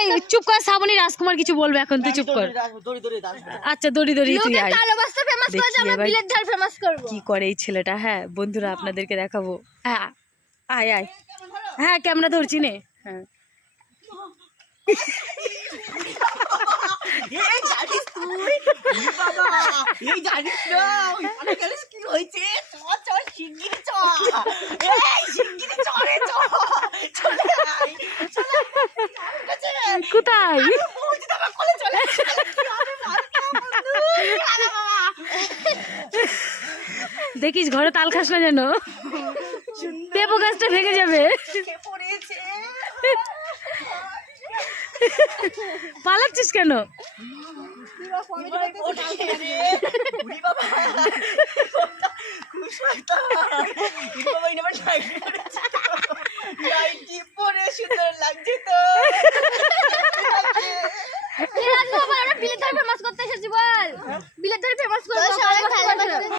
এই চুপ কর শ্রাবণী, রাজকুমার কিছু বলবে এখন, তুই চুপ কর। আচ্ছা দড়ি দড়ি তুই আয়, কি করে এই ছেলেটা। হ্যাঁ বন্ধুরা আপনাদেরকে দেখাবো। হ্যাঁ আয় আয়, হ্যাঁ ক্যামেরা ধরছি নে। হ্যাঁ কোথায় দেখিস ঘরে তাল খাস না যেন, পেঁপো গাছটা ভেঙে যাবে। পালাচ্ছিস কেন? বিলেত ধরে ফেমাস করতে এসেছি বল, বিলেত ধরে ফেমাস করতে।